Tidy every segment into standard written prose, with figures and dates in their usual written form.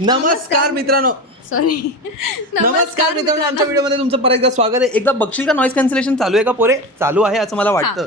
नमस्कार मित्रांनो. सॉरी. नमस्कार मित्रांनो, आमच्या व्हिडिओमध्ये तुमचं परत एकदा स्वागत आहे. एकदा बघशील का नॉईज कॅन्सलेशन चालू आहे का पोरे? चालू आहे असं मला वाटतं.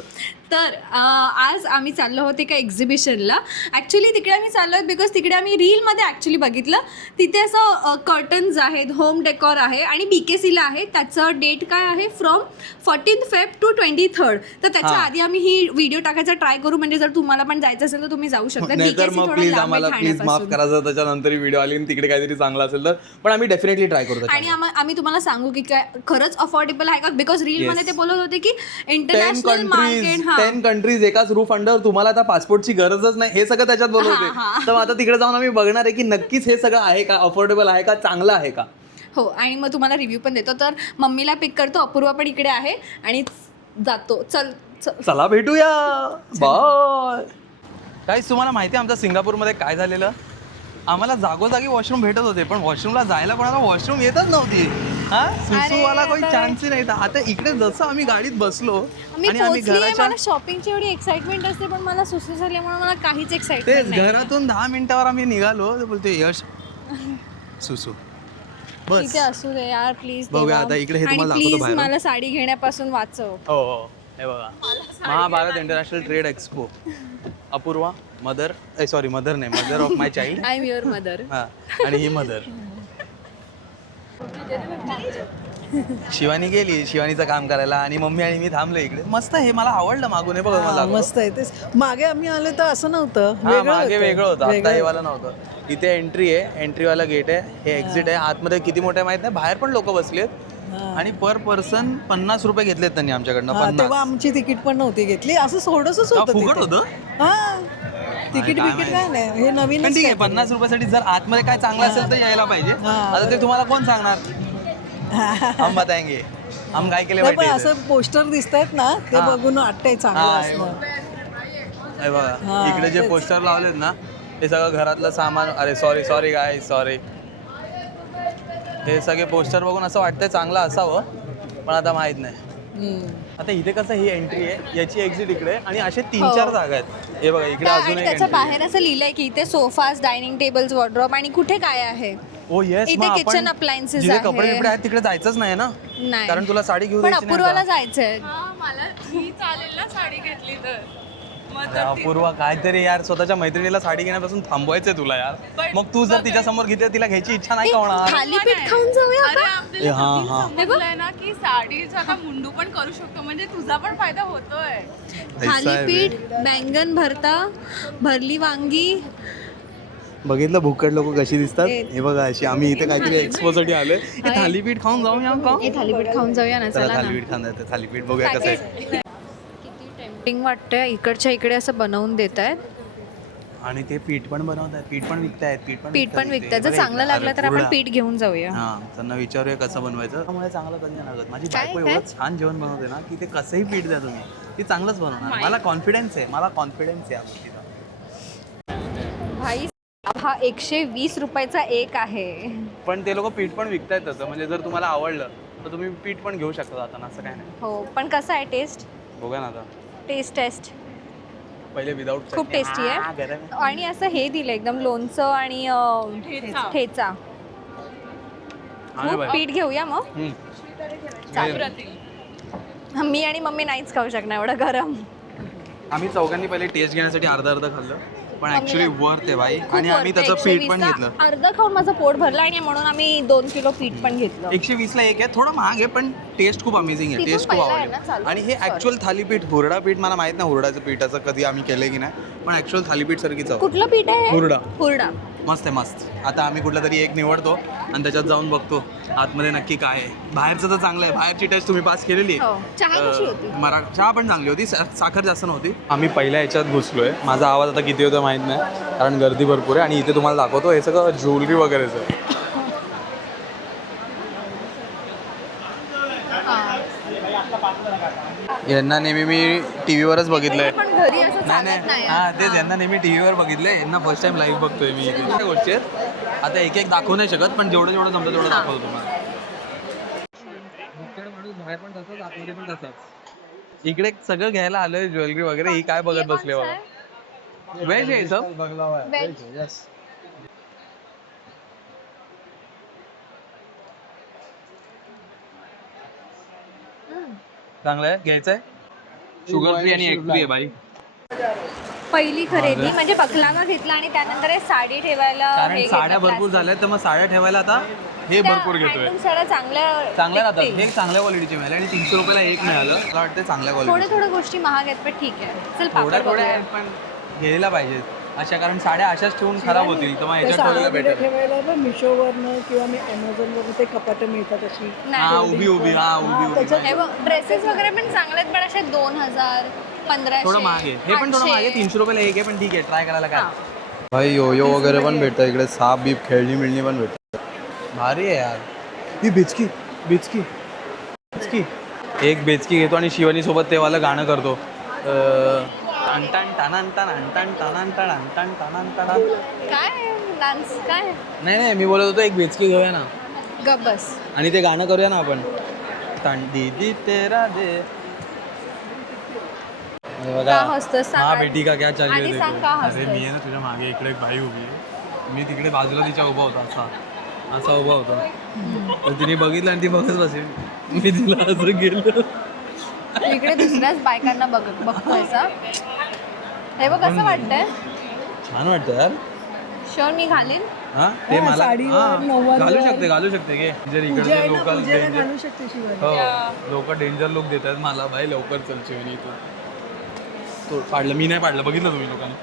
तर आज आम्ही चाललो होते एका एक्झिबिशनला. ॲक्च्युली तिकडे आम्ही चाललो आहे बिकॉज तिकडे आम्ही रीलमध्ये ॲक्च्युली बघितलं. तिथे असं कर्टन्स आहेत, होम डेकॉर आहे आणि BKCला आहे. त्याचं डेट काय आहे फ्रॉम 14 फेब टू 23rd. तर त्याच्या आधी आम्ही ही व्हिडिओ टाकायचा ट्राय करू, म्हणजे जर तुम्हाला पण जायचं असेल तर तुम्ही जाऊ शकता. नाहीतर मग प्लीज आम्हाला प्लीज माफ करा जर त्याच्यानंतर व्हिडिओ आली आणि तिकडे काहीतरी चांगला असेल तर, पण आम्ही डेफिनेटली ट्राय करू. आणि आम्ही तुम्हाला सांगू की काय खरंच अफोर्डेबल आहे का, बिकॉज रीलमध्ये ते बोलत होते की इंटरनॅशनल मार्केट 10 कंट्रीज एकाच रूफ अंडर, तुम्हाला आता पासपोर्टची गरजच नाही, हे सगळं त्याच्यात बोलत होते. तर आता तिकडे जाऊन आम्ही बघणार आहे की नक्कीच हे सगळं आहे का, अफोर्डेबल आहे का, चांगलं आहे का. हो, आणि मग तुम्हाला रिव्ह्यू पण देतो. तर मम्मीला पिक करतो, अपूर्वा पण इकडे आहे आणि जातो. चला भेटूया, बाय. काहीच तुम्हाला माहिती आहे आमच्या सिंगापूरमध्ये काय झालेलं? आम्हाला जागोजागी वॉशरूम भेटत होते, पण वॉशरूमला जायला कोणाला वॉशरूम येतच नव्हती. सुसूवाला काही चान्स नाही. आता इकडे जसं आम्ही गाडीत बसलो आणि आम्ही घराच्या, मला शॉपिंगची एवढी एक्साइटमेंट असते पण मला सुसू झाल्यामुळे मला काहीच एक्साइटमेंट तेच नाही. घरातून 10 मिनिटावर आम्ही निघालो, बोलते यश सुसू बस इथे असू दे यार प्लीज. बघूया आता इकडे हे तुम्हाला दाखवतो बाहेर. मला साडी घेण्यापासून वाचव. हो, हे बघा, Mahabharat international trade expo. Apurva mother नाही, mother of my child. I am your mother. आणि ही मदर. शिवानी गेली शिवानीचं काम करायला आणि मम्मी आणि मी थांबलो इकडे. मस्त, हे मला आवडलं. मागून हे बघा, मला मस्त आहे. तेच मागे आम्ही आलो तर असं नव्हतं, मागे वेगळं होतं, आता हे वाला नव्हतं. इथे एंट्री आहे, एंट्रीवाला गेट आहे, हे एक्झिट आहे. आतमध्ये किती मोठे माहित नाही, बाहेर पण लोक बसलेत आणि पर पर्सन 50 रुपये घेतलेत त्यांनी आमच्याकडनं. 50. तेव्हा आमची तिकीट पण नव्हती घेतली, असं थोडंसंच होतं. फुकट होतं. तिकीट बिकीट काय नाही, हे नवीन. ठीक आहे, 50 रुपयासाठी जर आतमध्ये काय चांगलं असेल तर यायला पाहिजे. आता ते तुम्हाला कोण सांगणार? हम बताएंगे हम काय केले पण असं पोस्टर दिसतायत ना, ते बघून वाटतंय चांगलं असणं. हे बघा, इकडे जे पोस्टर लावलेत ना, हे सगळं घरातलं सामान. अरे सॉरी गाय, सॉरी. हे सगळे पोस्टर बघून असं वाटतंय चांगलं असावं, पण आता माहित नाही. आता इथे कसं, ही एंट्री आहे, याची एक्झिट इकडे आणि असे 3-4 जागा आहेत. हे बघा, इकडे अजून एक त्याच्या बाहेर असं लिहिलंय की इथे सोफाज, डायनिंग टेबल्स, वॉर्डरोब आणि कुठे काय आहे. ओ येस, इथे किचन अप्लायन्सेस जिथे कपडे बिपडे आहेत तिकडे जायचंच नाही ना, नाही. कारण तुला साडी घेऊन पण द्यायची नाही अपूर्वाला का? जायचंय. मला ही चालेल ना साडी घेतली तर. अरे अपूर्वा, काहीतरी यार, स्वतःच्या मैत्रिणीला साडी घेण्यापासून थांबवायचंय तुला यार. मग तू जर तिच्या समोर घेतली तिला घ्यायची इच्छा नाही का होणार? थालीपीठ खाऊन जाऊया अरे का? आपल्याला समजलंय ना की साडीचा आता मुंडू पण करू शकतो, म्हणजे तुझा पण फायदा होतोय. थालीपीठ, बैंगन भरता, भरली वांगी. बघितलं भुक्कड लोक कशी दिसतात? हे बघा, अशी. आम्ही इथे काहीतरी एक्सपो साठी आलोय. हे थालीपीठ खाऊन जाऊया का? थालीपीठ खाऊन जाऊया ना, चला चला ना. थालीपीठ खाऊन जायचं. थालीपीठ बघूया कसं आहे. टेम्पटिंग वाटतंय. इकडच्या इकडे असं बनवून देत आहेत आणि ते पीठ पण बनवतात, पीठ पण विकतायत. पीठ पण विकतात. जर चांगलं लागलं तर आपण पीठ घेऊन जाऊया. हा, त्यांना विचारूया कसं बनवायचं. त्यामुळे चांगलं कधी नाही लागत. माझी बायको काय? एवढं छान जेवण बनवते ना की ते कसंही पीठ द्या तुम्ही, ती चांगलंच बनवणार. मला कॉन्फिडन्स आहे या गोष्टीचा. भाई, हा 120 रुपयाचा एक आहे. पण ते लोक पीठ पण विकतायत तसं, म्हणजे जर तुम्हाला आवडलं तर तुम्ही पीठ पण घेऊ शकता जाताना, असं काय नाही. हो, पण कसं आहे टेस्ट? बघा ना आता. टेस्ट पहिले विदाऊट खूप टेस्टी आहे. आणि असं हे दिलं एकदम लोणचं आणि ठेचा. पीठ घेऊया मग. मी आणि मम्मी नाहीच खाऊ शकणार एवढं गरम. आम्ही चौघांनी पहिले टेस्ट घेण्यासाठी अर्ध खाल्लं, पण ऍक्च्युली वर्थ आहे बाई. आणि आम्ही त्याचं पीठ पण घेतलं. अर्ध खाऊन माझं पोट भरलं आणि म्हणून आम्ही 2 किलो पीठ पण घेतलं. 120ला एक आहे, थोडं महाग आहे पण टेस्ट खूप अमेझिंग आहे. टेस्ट खूप आवडली. आणि हे ऍक्च्युअल थालीपीठ, हुरडा पीठ, मला माहित नाही हुरडाचं पीठाचं कधी आम्ही केलंय की नाही, पण ऍक्च्युअल थालीपीठ सारखीच. कुठलं पीठ आहे? हुरडा. मस्त आहे, मस्त. आता आम्ही कुठला तरी एक निवडतो आणि त्याच्यात जाऊन बघतो आतमध्ये नक्की काय आहे. बाहेरचं तर चांगलं आहे, बाहेरची टेस्ट तुम्ही पास केलेली आहे. चहा पण चांगली होती, साखर जास्त नव्हती. आम्ही पहिल्या याच्यात घुसलोय. माझा आवाज आता किती होता माहित नाही, कारण गर्दी भरपूर आहे. आणि इथे तुम्हाला दाखवतो, हे सगळं ज्वेलरी वगैरेच आहे. यांना नेहमी मी टीव्हीवरच बघितलंय. नाही, हा तेच, यांना नेहमी टीव्हीवर बघितलंय, यांना फर्स्ट टाइम लाईव्ह बघतोय मी. इथे गोष्टी आहेत, आता एक दाखवू नाही शकत, पण जेवढं जमतं तेवढं दाखवतो तुम्हाला. बाहेर पण तसंच, आतमध्ये पण तसंच. इकडे सगळं घ्यायला आलोय, ज्वेलरी वगैरे. ही काय बघत बसले बघा. व्हेज आहे सब. चांगलं आहे घ्यायचं आहे शुगर फ्री आणि एग फ्री आहे बाई. पहिली खरेदी म्हणजे बकलावा घेतला आणि त्यानंतर हे साडी ठेवायला कारण हे साड्या घेतलं, भरपूर झाल्या तर मग साड्या ठेवायला आता हे त्या भरपूर घेतोय. handloom साड्या चांगल्या चांगल्या राहतात टिकतील. हे चांगल्या क्वालिटीचे मिळाले आणि 300 रुपयाला एक मिळालं मला वाटतं चांगल्या थोड्या क्वालिटी थोड्या गोष्टी महाग आहेत पण ठीक आहे. चल थोड्या पापड थोड्या बघूया. आहेत पण घ्यायला पाहिजेत अशा कारण साड्या अशाच ठेवून खराब होतील तर मग ते ह्याच्यात ठेवलेलं साड्या बेटर. ठेवायला पण मिशोवरनं किंवा मी ॲमेझॉनवरनं ते कपाटं मिळतात अशी. हा नाही उभी उभी हा उभी उभी त्याच्यात हे बघ ड्रेसेस वगैरे पण चांगले आहेत पण असे 2000 1500 थोडं महाग आहे हे पण थोडं महाग आहे 800. 300 रुपयाला एक आहे पण ठीक आहे ट्राय करायला काय. हा. भाई योयो वगैरे पण भेटतं इकडे साप बीप खेळणी मिळणी पण भेटतं भारी आहे यार. ही बेचकी बेचकी बेचकी एक बेचकी घेतो आणि शिवानी सोबत ते वालं गाणं करतो अंटन टानान टान अंटन टानान टान अंटन टानान टान. काय डान्स काय नाही नाही मी बोलत होतो एक बेचकी घेऊया ना गप बस. आणि ते गाणं करूया ना आपण तान दीदी तेरा दे. हे बघा का हसतोस सांग हा आधी. बेटी का क्या चालू आधी आहे सांग देखो. का अरे मी आहे ना तुझ्या मागे इकडे एक बाई उभी आहे मी तिकडे बाजूला तिच्या उभा होता असा उभा होता तर तिने बघितलं आणि ती बघत बसेल मी तिला असं गेलो. इकडे दुसऱ्याच बायकांना बघतोय सा. हे बघ कसं वाटतंय छान वाटतं यार. शोर मी घालीन हा ते हा, मला साडीवर, हा, नऊवारीवर. घालू शकते घे जर पूजा इकडचे आहे ना, लोकल पूजेला डेंजर घालू शकते शिवाय. हो लोक डेंजर लोक देतात मला भाई लवकर चल शिवनी तू पाडलं मी नाही पाडलं बघितलं तुम्ही लोकांनी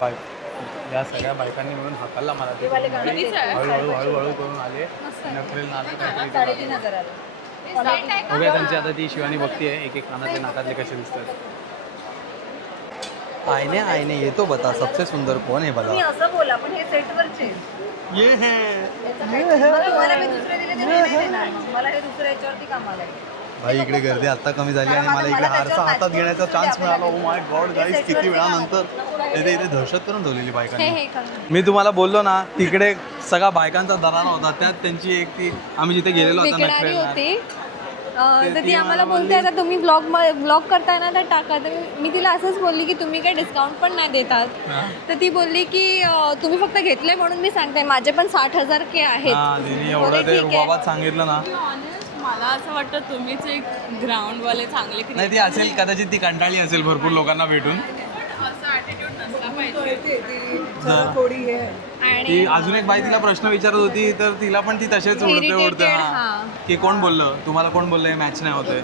बाय या सगळ्या बायकांनी मिळून हाकालला मला ते हळूहळू हळूहळू करून आले नखरेल नाचत काहीतरी बघूया त्यांची आता ती शिवानी बघतीये एक एक कानातले नाकातले कसे दिसतात. आईने आईने येतो बता सबसे सुंदर कोण आहे बघा. असं बोला पण हे सेटवरचे ये है मला मी दुसरे दिले ते नाही देणार मग. मला हे दुसऱ्या याच्यावरती कामाला आहे. भाई इकडे गर्दी आता कमी झाली आणि मला इकडे हारसा हातात घेण्याचा चान्स मिळाला. ओ माय गॉड गाईस किती वेळानंतर इथे इथे दहशत करून ठेवलेली हे बायकांनी. हे करून. मी तुम्हाला बोललो ना तिकडे सगळा बायकांचा दरारा होता त्यात त्यांची एक ती आम्ही जिथे गेलेलो होतो विकणारी नखरेलला. होती तर ती ती आम्हाला मला बोलते आता तुम्ही ब्लॉग करताय ना तर टाका. तर मी तिला असंच बोलली की तुम्ही काही डिस्काउंट पण नाही देतात. हा. तर ती बोलली की तुम्ही फक्त घेतले म्हणून मी सांगते माझे पण 60,000 के आहेत. हा तिने एवढं बोलले, ते ठीक आहे. रुबाबात सांगितलं ना. मला असं वाटतं तुम्हीच एक ग्राउंडवाले चांगले नाही ती असेल कदाचित ती कंटाळली असेल भरपूर लोकांना भेटून. असं ॲटिट्यूड नसला पाहिजे. जरा थोडी हे आहे. आणि ती अजून एक बाई तिला प्रश्न विचारत होती तर तिला पण ती तसेच उडते Irritated, हा हा. की कोण बोललं तुम्हाला कोण बोललं मॅच नाही होते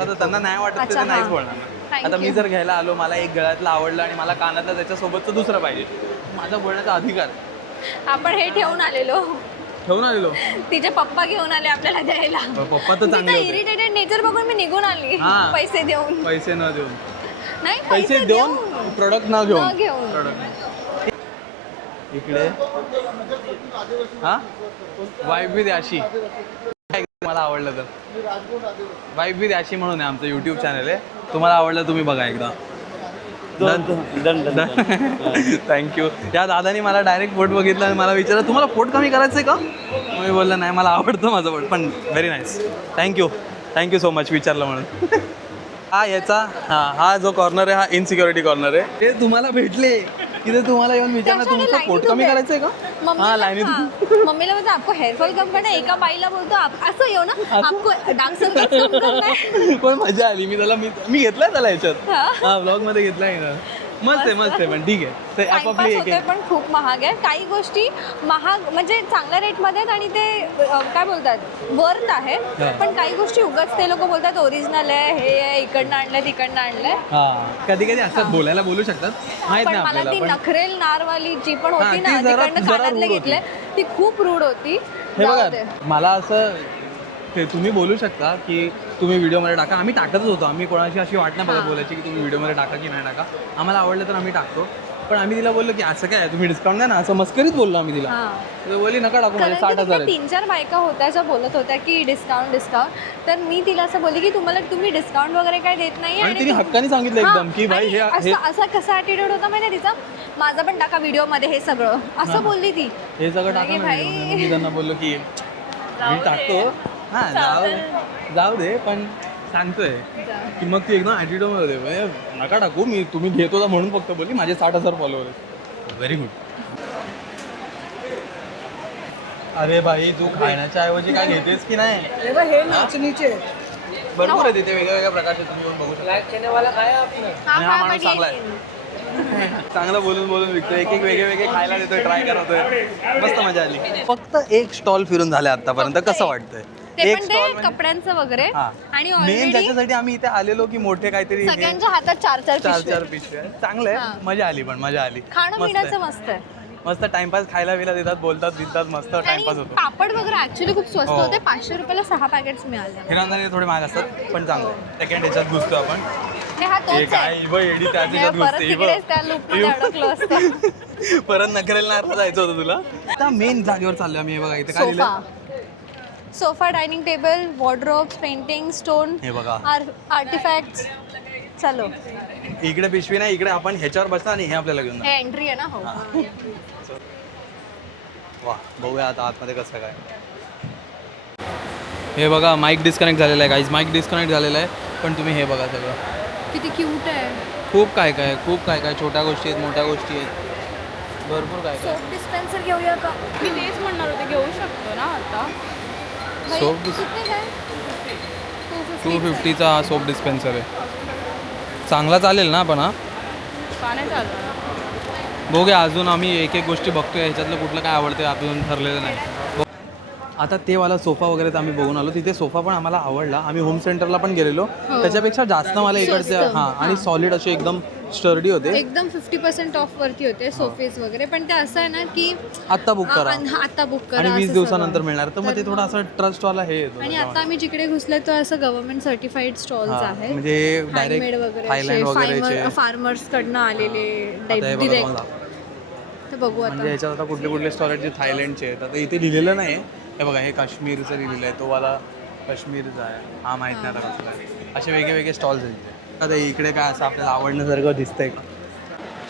आता त्यांना नाही वाटत ते अच्छा, तर नाहीच हा. बोलणार. Thank आता मी you. जर घ्यायला आलो मला एक गळ्यातलं आवडलं आणि मला कानातलं त्याच्यासोबतचं दुसरं पाहिजे माझा बोलण्याचा अधिकार आपण हे ठेवून आलेलो ठेवून आलेलो. तिचे पप्पा घेऊन आले आपल्याला द्यायला. पप्पा तर चांगले होते इरिटेटेड नेचर बघून मी निघून आली हा. पैसे देऊन. पैसे न देऊन नाही पैसे देऊन प्रोडक्ट न घेऊन न घेऊन. प्रोडक्ट इकडे हा वाईफ विथ याशी मला आवडलं तर वाईफ विथ याशी म्हणून आहे आमचं यूट्यूब चॅनल आहे तुम्हाला आवडलं तुम्ही बघा एकदा. थँक्यू. त्या दादानी मला डायरेक्ट पोट बघितलं आणि मला विचारलं तुम्हाला पोट कमी करायचं आहे का. मी बोललं नाही मला आवडतं माझं पोट पण very nice thank you so much विचारलं म्हणून. हा याचा हा जो कॉर्नर आहे हा इनसिक्युरिटी कॉर्नर आहे. ते तुम्हाला भेटले तिथे तुम्हाला येऊन विचारलं त्याच्याने तुमचं लाईनीत पोट कमी उभे. करायचं आहे का. मम्मीला- हा लाईनीत हा. मम्मीला बोलतो आपको हेअरफॉल कम करना है. एका बाईला बोलतो असं येऊ ना आपको डान्स कम करना है. पण मजा आली मी घेतलाय त्याला याच्यात हा. हा ब्लॉग मध्ये घेतलाय ना. मस्त आहे पण ठीक आहे ते टाइमपास आपापली एक होते पण खूप महाग आहे. काही गोष्टी महाग म्हणजे चांगल्या रेटमध्ये आहेत आणि ते काय बोलतात वर्थ आहे. हा. पण काही गोष्टी उगाच ते लोक बोलतात ओरिजिनल आहे हे आहे, इकडनं आणलंय तिकडनं आणलंय. हा कधी असं बोलायला बोलू शकतात माहित पण नाही मला ती आपल्याला पण नखरेल नारवाली जी पण हा, होती ती ना जरा- तिकडनं जरा कानातले rude होती. घेतले ती खूप रूढ होती. हे जाऊ बघा दे. मला असं ते तुम्ही बोलू शकता की तुम्ही व्हिडिओमध्ये टाका आम्ही टाकतच होतो आम्ही कोणाशी अशी वाट नाही बघत हा. बोलायची की तुम्ही व्हिडिओमध्ये टाका की नाही टाका आम्हाला आवडलं तर आम्ही टाकतो पण आम्ही तिला बोललो की असं काय तुम्ही डिस्काउंट द्या ना असं मस्करीत बोललो आम्ही तिला हा. तर बोलली नका टाकू माझे कारण की 60,000 तिथे 3-4 बायका होत्या ज्या बोलत होत्या की डिस्काउंट तर मी तिला असं बोलली की तुम्ही डिस्काउंट वगैरे काय देत नाही आणि तिने हक्काने सांगितलं एकदम की भाई हे असा कसा ॲटिट्यूड होता माहिती तिचा माझा पण टाका व्हिडिओ मध्ये हे सगळं असं बोलली ती. हे सगळं टाका की ना भाई- video मध्ये. मी त्यांना बोललो की मी टाकतो हां जाऊ दे पण सांगतोय की मग ती एकदम ॲटिट्यूड मध्ये म्हणजे नका टाकू तुम्ही घेत होता म्हणून फक्त बोलली माझे 60,000 फॉलोअर व्हेरी गुड. अरे भाई तू खाण्याच्या ऐवजी काय घेतेस की नाही. तेव्हा हे नाचणीचे आहेत. भरपूर आहे तिथे वेगवेगळ्या प्रकारचे, तुम्ही येऊन बघू शकता. आणि हा माणूस चांगला आहे. चांगलं बोलून बोलून विकतोय, एक एक वेगळे खायला देतोय, ट्राय करतोय. मस्त मजा आली. फक्त एक स्टॉल फिरून झाले आतापर्यंत. कसं वाटतंय? ते एक पण स्टॉल ते कपड्यांचं वगैरे आणि मेन ऑलरेडी ज्याच्यासाठी आम्ही इथे आलेलो की मोठे काहीतरी हे सगळ्यांच्या हातात चार चार चार पिशव्या. चार पिशव्या चांगलं आहे. मजा आली, पण मजा आली. खाणं मस्त पिण्याचं आहे. मस्त आहे. मस्त टाइमपास खायला बिला देतात, बोलतात बिलतात, मस्त आणि टाइमपास होतो. पापड वगैरे ऍक्च्युली खूप स्वस्त हो. होते. 500 रुपयाला 6 पॅकेट्स मिळाले. हिरांदाने थोडे महाग असतात पण चांगलं आहे. सेकंड ह्याच्यात घुसतो आपण. हे हा हे तोच काय आहे. इबं एडी त्याच हे ह्याच्यात परत घुसते इबं. तिकडेच त्या लूपमध्ये अडकलो असतो. परत नखरेला जायचं होतं तुला. आता मेन जागेवर चाललोय आम्ही. हे बघा इथे काय सोफा लिहिलंय? Sofa, dining table, wardrobes, painting, stone, हे बघा आर्टिफॅक्ट्स. चलो, इकडे पिशवी नाही, इकडे आपण ह्याच्यावर बसता आणि हे आपल्याला घेऊन हे एंट्री आहे ना. हो. वा, बघूया आता आतमध्ये कसं काय. हे बघा माईक डिस्कनेक्ट झालेला आहे गाईज, माईक डिस्कनेक्ट झालेला आहे. पण तुम्ही हे बघा सगळं किती क्यूट आहे. खूप काय काय छोट्या गोष्टी आहेत, मोठ्या गोष्टी आहेत, भरपूर काय काय. सोप डिस्पेन्सर घेऊया का? मी तेच म्हणणार होते, घेऊ शकतो ना आता. बाई, सोप किती काय? 250चा हा सोप डिस्पेन्सर आहे. चांगला चालेल ना पण हा. का नाही चाललं? बघूया अजून आम्ही एक एक गोष्टी बघतोय, ह्याच्यातलं कुठलं काय आवडते आपण ठरलेलं नाही. आता ते वाला सोफा वगैरे तर आम्ही बघून आलो. तिथे सोफा पण आम्हाला आवडला. आम्ही होम सेंटरला पण गेलेलो. त्याच्यापेक्षा जास्त मला इकडचे आणि सॉलिड असे एकदम स्टर्डी होते. एकदम 50% ऑफ वरती होते सोफेस वगैरे. पण ते असं आहे ना की आत्ता बुक करा आता बुक करा आणि 20 असं दिवसानंतर सगळं. मिळणार. तर मग ते थोडं असं ट्रस्ट वाला हे येतो. आणि आता आम्ही जिकडे घुसले तो असं गव्हर्नमेंट सर्टिफाईड स्टॉल्स आहेत. म्हणजे हँडमेड डायरेक्ट वगैरे थायलंड वगैरेचे फार्मर्स कडनं आलेले आता हे बघा डिरेक्ट. मला. ते बघू म्हणजे आता. ह्याच्यात आता कुठले कुठले स्टॉल आहेत जे थायलंडचे आहेत. आता इथे लिहिलेलं नाही. हे बघा हे काश्मीरचं लिहिलेलं आहे. तो वाला काश्मीरचा आहे. हा माहीत नाही आता कसला आहे. असे वेगळे वेगळे स्टॉल्स आहेत इथे. आता इकडे काय असं आपल्याला आवडण्यासारखं दिसतंय.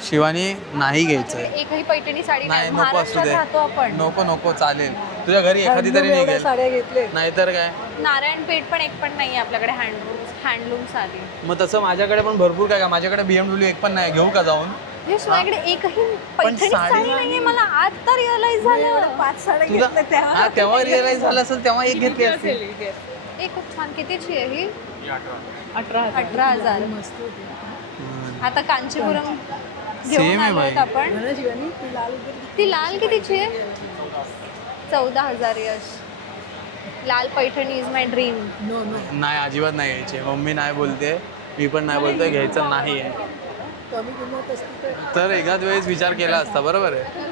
शिवानी नाही घ्यायचं आहे. एकही पैठणी साडी नाही, नाही. नको असू महाराष्ट्रात दे. राहतो आपण. नको चालेल. तुझ्या घरी एखादी तरी निघेल. साड्या घेतले. नाहीतर काय. नारायणपेठ पण एक पण नाही आपल्याकडे हँडलूम साडी. मग तसं माझ्याकडे पण भरपूर काय. माझ्याकडे BMW एक पण नाही. घेऊ का जाऊन? यश माझ्याकडे एकही पैठणी साडी साडी नाहीये. मला आता रिअलाइज झालं. 5 साड्या तुला घेतल्या हा तेव्हा रिअलाइज झालं असेल, तेव्हा एक घेतली असेल. एक खूप छान. कितीची आहे ही? 18,000. 18,000. आता कांचीपुरम Same घेऊन आहे आलोय बाई. आपण. शिवानी ती लाल वगैरे. ती लाल कितीची आहे? 14,000. यश, लाल Paithani is my dream. No नाही अजिबात नाही घ्यायचे. मम्मी नाही बोलते, मी पण नाही बोलतोय, घ्यायचं नाही आहे. कमी किंमत असते तर एखाद वेळेस विचार केला असता. बरोबर आहे.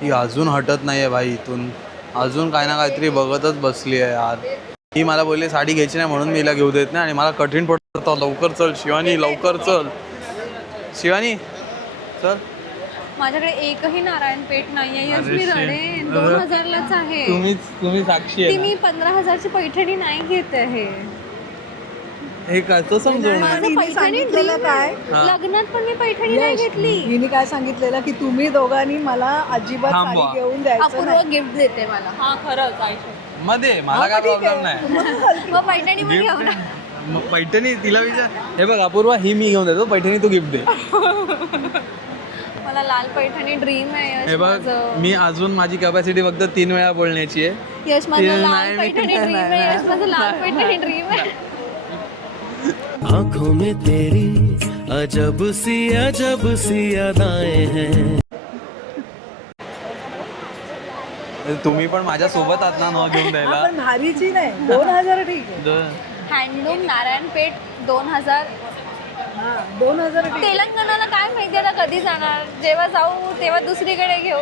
ही अजून हटत नाही आहे भाई इथून. अजून काय ना काहीतरी बघतच बसली आहे यार. ही मला बोलली साडी घ्यायची नाही म्हणून मी हिला घेऊ देत नाही. आणि मला कठीण पडतं. लवकर चल शिवानी, लवकर चल शिवानी चल. माझ्याकडे एकही नारायणपेठ नाहीये. यश, अरे मी shit. रडेन. 2,000लाच आहे. तुम्ही साक्षी ती आहे मी 15,000ची पैठणी नाही घेत आहे. हे काय तो समजून माझं हिने पैठणी सांगितलेलं dream काय? आहे. लग्नात पण मी पैठणी नाही घेतली. हिने काय सांगितलेलं की तुम्ही दोघांनी मला अजिबात थांबवा. साडी घेऊन द्यायचं अपूर्व गिफ्ट देते मला. हा खरंच आयुष्य. मध्ये मला काय प्रॉब्लेम नाही. मग पैठणी पण घेऊ ना. मग पैठणी तिला विचार. हे बघ अपूर्वा, ही मी घेऊन देतो, पैठणी तू गिफ्ट दे. मला लाल पैठणी ड्रीम आहे. हे यश बघ माझं. मी अजून माझी कॅपॅसिटी फक्त 3 वेळा बोलण्याची आहे. यश माझं नाही, लाल नाही, पैठणी नाही, ड्रीम आहे. यश माझं लाल पैठणी ड्रीम आहे. आंखों में तेरी अजब सी अदाएं हैं. तुम्ही पण माझ्या सोबत आहात ना न घेऊन द्यायला. पण भारीची नाही. 2,000 ठीक आहे. हँडलूम नारायणपेठ 2,000. 2,000 ठीक आहे. तेलंगणाला काय माहिती आता कधी जाणार. जेव्हा जाऊ तेव्हा दुसरीकडे घेऊ.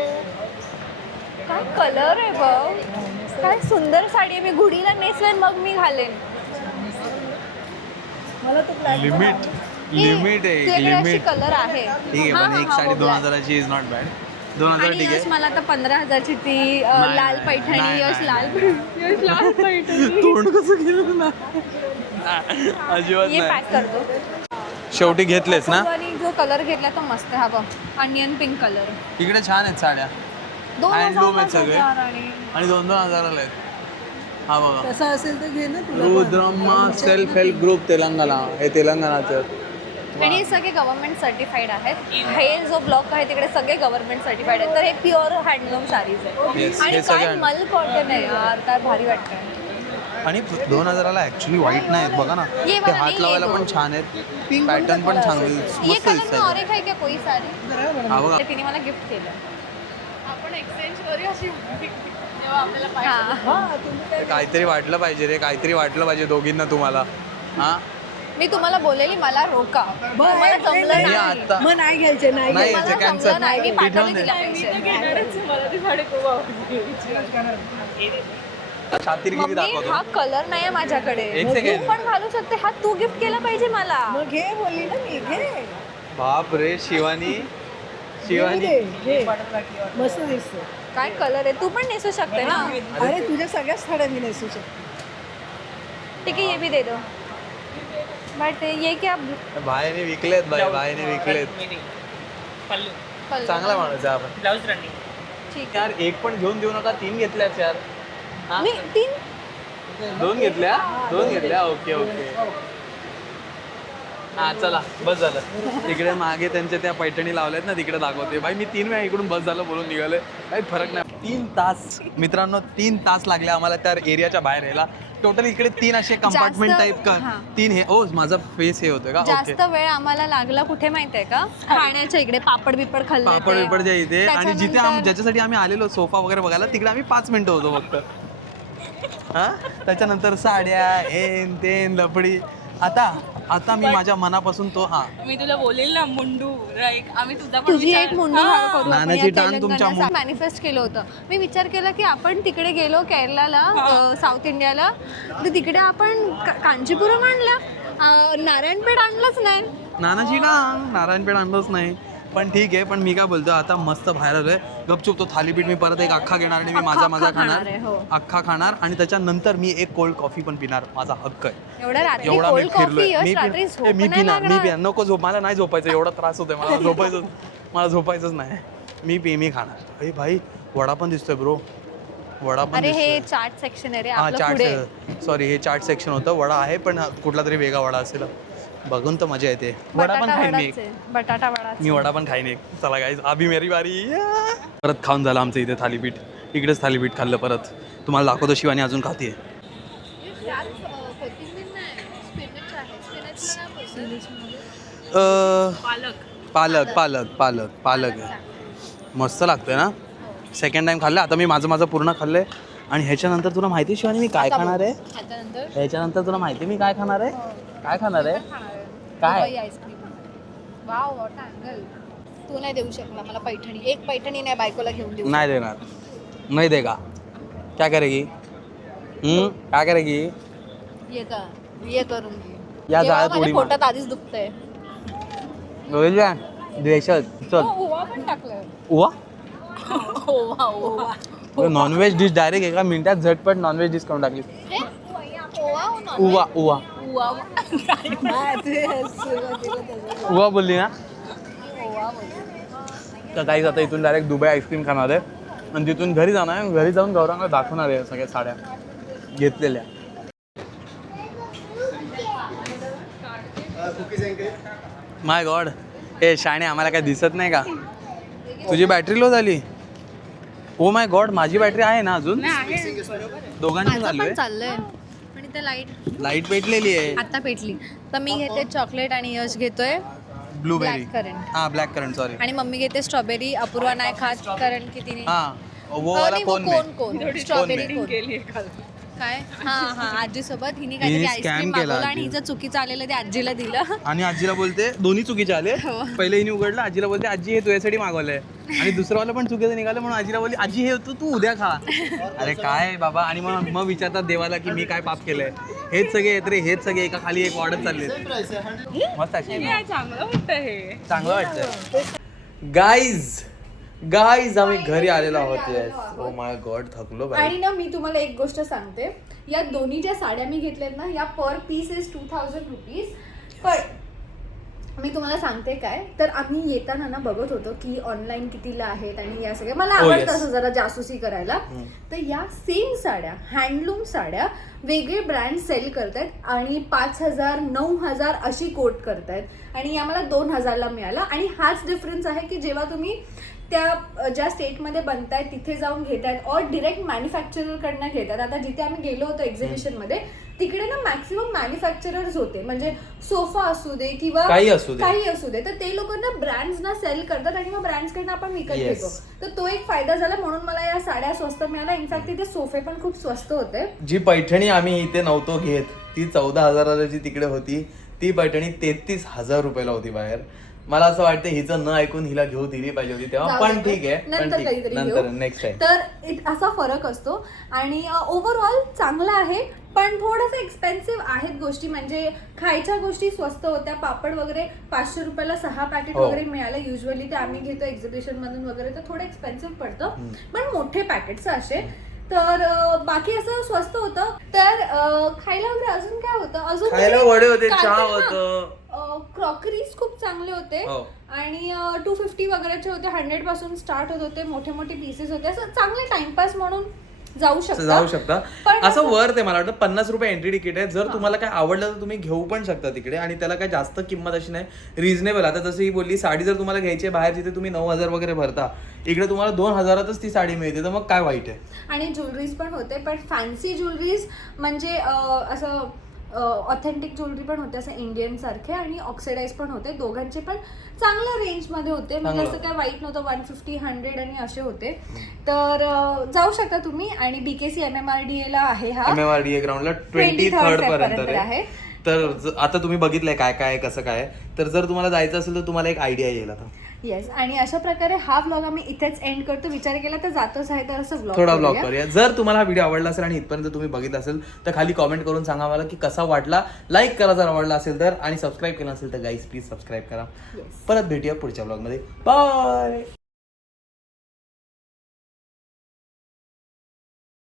काय कलर आहे बघ. काय सुंदर साडी आहे. मी गुढीला नेसवेन मग मी घालेन. मला तो ब्लॅक लिमिट आहे तुझ्याकडे अशी लिमिट. कलर आहे. ठीक आहे हा, पण हा, एक हा, साडी हो, black. 2,000ची इज नॉट बॅड. 2,000 आणि ठीक यश आहे. मला आता 15,000ची ती नाही, लाल नाही, पैठणी. नाही, यश नाही, लाल नाही. यश लाल पैठणी. तोंड कसं गेलं ना. अजिबात ये नाही. पॅक करतो. शेवटी घेतलेस ना. आणि जो कलर घेतला तो मस्त आहे. हा बघ, अनियन पिंक कलर. इकडे छान आहेत साड्या. 2,000 आहेत सगळे. आणि आणि 2,000ला आहेत. हा बघा तसं असेल तर घे ना तुला. Rudramma self help group Telangana. हे तेलंगणाचं. आणि हे सगळे गव्हर्नमेंट सर्टिफाईड आहेत. हे जो ब्लॉक आहे तिकडे सगळे गव्हर्नमेंट सर्टिफाईड आहेत. तर हे प्युअर हँडलूम साडीज Yes, आहे. आणि हे सगळे काय मल कॉटन आहे यार. काय भारी वाटतंय. आणि 2000ला ॲक्च्युली वाईट नाही आहेत बघा ना, ये ते वाला हात नहीं, लावायला ये पण दो. छान आहेत, पॅटर्न पण चांगली ये मस्त कलर में दिसत और आहेत. एक है क्या कोई साडी? हा बघा, तिने मला गिफ्ट केलं. आपण एक्सचेंज करूया अशी जेव्हा आपल्याला पाहिजे. हा. काहीतरी वाटलं पाहिजे रे, काहीतरी वाटलं पाहिजे दोघींना तुम्हाला. हां मी तुम्हाला बोललेली मला रोका, मला जमलं मी नाही. आता मग नाही घ्यायचे नाही नाही मला याचं जमलं कॅन्सल नाही, मी पाठवली तिला मी पैसे. तर घेणारच आहे, मला ती साडी खूप आवडली. शातीरगिरी मम्मी दाखवतो. हा कलर नाही आहे माझ्याकडे, एक तू सेकंड. पण घालू शकते, हा तू गिफ्ट केला पाहिजे मला. मग घे बोलली ना मी, घे बाप रे शिवानी, शिवानी घे, घे. मस्त दिसतो. काय कलर आहे, तू पण नेसू शकते ना. अरे तुझ्या सगळ्याच साड्या मी नेसू शकते. ठीक आहे, ये भी दे दो. बट ये क्या बायने विकलेत, बायने विकलेत. पल्लू. चांगला माणूस आहे आपण. ठीक यार एक पण घेऊन देऊ नका, 3 घेतल्याच यार. हा? मी 3 2 घेतल्या, 2 घेतल्या. Okay okay. हा चला बस झालं. तिकडे मागे त्यांच्या त्या पैठणी लावल्यात ना, तिकडे दाखवते. भाई मी 3 वेळा इकडून बस झालं बोलून निघालोय, काही फरक नाही. 3 तास मित्रांनो, 3 तास लागले आम्हाला त्या एरियाच्या बाहेर यायला. टोटल इकडे 3 असे कंपार्टमेंट टाईप का हां. 3 हे. ओ माझा फेस हे होतं का? ओके. जास्त वेळ आम्हाला लागला कुठे माहितीये का, खाण्याच्या इकडे पापड बिपड खाल्ले पापड ते. बिपडच्या इथे, आणि जिथे त्याच्यानंतर- ज्याच्यासाठी आम्ही आलेलो सोफा वगैरे बघायला, तिकडे आम्ही 5 मिनिटं होतो फक्त. हा त्याच्यानंतर साड्या हेन तेन लफडी. आता मी माझ्या मनापासून तो मी तुला बोलेल ना मुंडू राईट, आम्ही तुझा पण तुझी विचार- एक मुंडू हा. करू नानाची टाण तुमच्या मॅनिफेस्ट केलं होतं. मी विचार केला की आपण तिकडे गेलो केरलाला, साऊथ इंडियाला, तर तिकडे आपण कांचीपुरम आणलं, नारायणपेठ आणलंच नाही. नानाची नारायणपेठ आणलंच नाही. पण ठीक आहे, पण मी काय बोलतो, आता मस्त बाहेर आलोय गपचूप. तो थालीपीठ मी परत एक अख्खा घेणार आणि मी माझा अख्खा खाणार, खाणार आहे, हो. अख्खा खाणार. आणि त्याच्यानंतर मी एक कोल्ड कॉफी पण पिणार, माझा हक्क आहे. एवढा रात्री एवढा मी कोल्ड कॉफी फिरलोय. रात्री झोप मी नाही पिणार लागणार. नको झोप, मला नाही झोपायचं, एवढा त्रास होतोय मला झोपायचंच नाही. मी खाणार. अरे भाई वडा पण दिसतोय ब्रो, वडा पण अरे हे दिसतोय. चाट सेक्शन आहे रे हा आपलं पुढे. सॉरी हे चाट सेक्शन होतं. वडा आहे पण कुठला तरी वेगळा वडा असेल, बघून तर मजा येते. वडा पण खाईन मी, बटाटा वडा. मी वडा पण खाईन एक. चला गाईज, अभी मेरी बारी. परत खाऊन झालं आमचं इथे थालीपीठ. इकडेच थालीपीठ खाल्लं परत. तुम्हाला दाखवतो, शिवानी अजून खाते. पालक पालक पालक पालक आहे. मस्त लागतंय ना. सेकंड टाइम खाल्लं, आता मी माझं पूर्ण खाल्लंय. आणि ह्याच्यानंतर तुला माहिती शिवानी मी काय खाणार आहे? ह्याच्यानंतर तुला माहिती मी काय खाणार आहे? काय खाणार आहे? काय? आईस्क्रीम. Wow what angle. तू नाही देऊ शकला मला पैठणी. एक पैठणी नाही बायकोला घेऊन देऊ. नाही देणार. नाही देगा. क्या करेगी? काय करेगी? ये का ये करून घे. या जेव्हा जाळ्यात माझ्या उडी मार. पोटात आधीच दुखतंय. द्वेषच. चल. ओवा पण टाकलं. उवा ओवा ओवा. नॉनव्हेज डिश डायरेक्ट एका मिनिटात झटपट नॉनव्हेज डिश करून टाकली. ओवा उवा उवा हा, ते सुरुवातीला त्याचं. उवा बोलली ना. तर काहीच आता इथून डायरेक्ट दुबई आईस्क्रीम खाणार आहे आणि तिथून घरी जाणार आहे. घरी जाऊन गौरांना दाखवणार आहे सगळ्या साड्या घेतलेल्या. माय गॉड. ए शाणे, आम्हाला काय दिसत नाही का? तुझी बॅटरी लो झाली. ओ माय गॉड, माझी बॅटरी आहे ना अजून. दोघांची माझं चालू पण आहे. चाललंय पण इथे लाईट पेटलेली आहे. आता पेटली. तर मी घेते चॉकलेट आणि यश घेतोय ब्लूबेरी. Black current. हा ब्लॅक करंट सॉरी. आणि मम्मी घेते स्ट्रॉबेरी. अपूर्वा नाही खात कारण की तिने हा वो वाला कोण कोण स्ट्रॉबेरी में? कोण केली आहे काल. काय हा हा आजी सोबत हिने हिने काहीतरी scam आईस्क्रीम केला मागवलं आणि आजी. हिचं चुकीचं आलेलं ते आजीला दिलं. आणि आजीला बोलते दोन्ही चुकीचे आले. हो. पहिले हिने उघडलं, आजीला बोलते आजी हे तुझ्यासाठी मागवलंय. आणि दुसरं वाला पण चुकीचं निघालं म्हणून आजीला बोलली आजी हे तू उद्या खा. अरे काय बाबा. आणि मग विचारतात देवाला की मी काय पाप केलंय. हेच सगळे येत रे, हेच सगळे एका खाली एक वाढत चालले. मस्त actually. काय चांगलं वाटतं हे. चांगलं वाटतं. गाईज आम्ही घरी आलेलो आहोत. ओ माय गॉड थकलो बाई. आणि ना मी तुम्हाला एक गोष्ट सांगते, या दोन्ही ज्या साड्या मी घेतल्यात ना, या पर पीस इज 2000 रुपीज. पण मी तुम्हाला सांगते काय, तर आम्ही येताना ना बघत होतो की ऑनलाईन कितीला आहेत आणि या सगळ्या मला आवडतं yes. असं जरा जासूसी करायला. तर या सेम साड्या, हँडलूम साड्या वेगळे ब्रँड सेल करतायत आणि 5000 9000 अशी कोट करतायत आणि या मला 2000ला मिळाला. आणि हाच डिफरन्स आहे की जेव्हा तुम्ही त्या ज्या स्टेटमध्ये बनतायत तिथे जाऊन घेत आहेत और डिरेक्ट मॅन्युफॅक्चररकडनं घेतात. आता जिथे आम्ही गेलो होतो एक्झिबिशनमध्ये तिकडे ना मॅक्सिमम मॅन्युफॅक्चरर्स होते, म्हणजे सोफा असू दे किंवा काही असू दे, तर ते लोक ना ब्रँड्सना सेल करतात आणि मग ब्रँड्सकडनं आपण विकत घेतो. तर तो एक फायदा झाला, म्हणून मला या साड्या स्वस्त मिळाल्या. इनफॅक्ट तिथे सोफे पण खूप स्वस्त होते. जी पैठणी आम्ही इथे नव्हतो घेत ती 14,000 जी तिकडे होती, ती पैठणी 33,000 रुपयाला होती बाहेर. मला असं वाटतं हिचं न ऐकून हिला घेऊ दिली पाहिजे होती तेव्हा, पण ठीक आहे, नंतर नेक्स्ट टाइम. तर असा फरक असतो आणि ओव्हरऑल चांगला आहे, पण थोडंसं एक्सपेन्सिव्ह आहेत गोष्टी. म्हणजे खायच्या गोष्टी स्वस्त होत्या, पापड वगैरे 500 रुपयाला 6 पॅकेट वगैरे मिळालं. युजली ते आम्ही घेतो एक्झिबिशन मधून वगैरे, तर थोडं एक्सपेन्सिव्ह पडतं, पण मोठे पॅकेट्स असे. तर बाकी असं स्वस्त होतं. तर खायला वगैरे अजून काय होतं, अजून खायला वडे होते, चहा होतं, क्रॉकरीज खूप चांगले होते आणि 250 वगैरेचे होते, 100 पासून स्टार्ट होत होते, मोठे मोठे पीसेस होते. असं चांगले टाइमपास म्हणून जाऊ शकता. असं वर्थ आहे. मला वाटतं 50 रुपये एंट्री तिकीट आहे. जर तुम्हाला काय आवडलं तर तुम्ही घेऊ पण शकता तिकडे, आणि त्याला काय जास्त किंमत अशी नाही, रिझनेबल. आता जसं ही बोलली, साडी जर तुम्हाला घ्यायची आहे बाहेर जिथे तुम्ही 9,000 वगैरे भरता, इकडे तुम्हाला 2,000तच ती साडी मिळते, तर मग काय वाईट आहे. आणि ज्वेलरीज पण होते, पण फॅन्सी ज्वेलरीज म्हणजे असं ऑथेंटिक ज्वेलरी पण होते, असं इंडियन सारखे, आणि ऑक्सिडाइज पण होते. दोघांचे पण चांगल्या रेंजमध्ये होते, म्हणजे असं काय वाईट नव्हतं. 150, 100 आणि असे होते. तर जाऊ शकता तुम्ही. आणि BKC MMRDA ला आहे, हा MMRDA ग्राउंडला 23rd पर्यंत आहे. तर आता तुम्ही बघितलंय काय काय कसं काय, तर जर तुम्हाला जायचं असेल तर तुम्हाला एक आयडिया येईल आता. येस. आणि अशा प्रकारे हा व्लॉग आम्ही इथेच एंड करतो. विचार केला तर जातोच आहे, तर असं थोडा व्लॉग करूया. जर तुम्हाला हा व्हिडिओ आवडला असेल आणि इथपर्यंत तुम्ही बघितला असेल तर खाली कॉमेंट करून सांगा मला की कसा वाटला. लाईक करा जर आवडला असेल तर, आणि सबस्क्राईब केलं असेल तर गाईज प्लीज सबस्क्राईब करा. परत भेटूया पुढच्या व्लॉगमध्ये. बाय.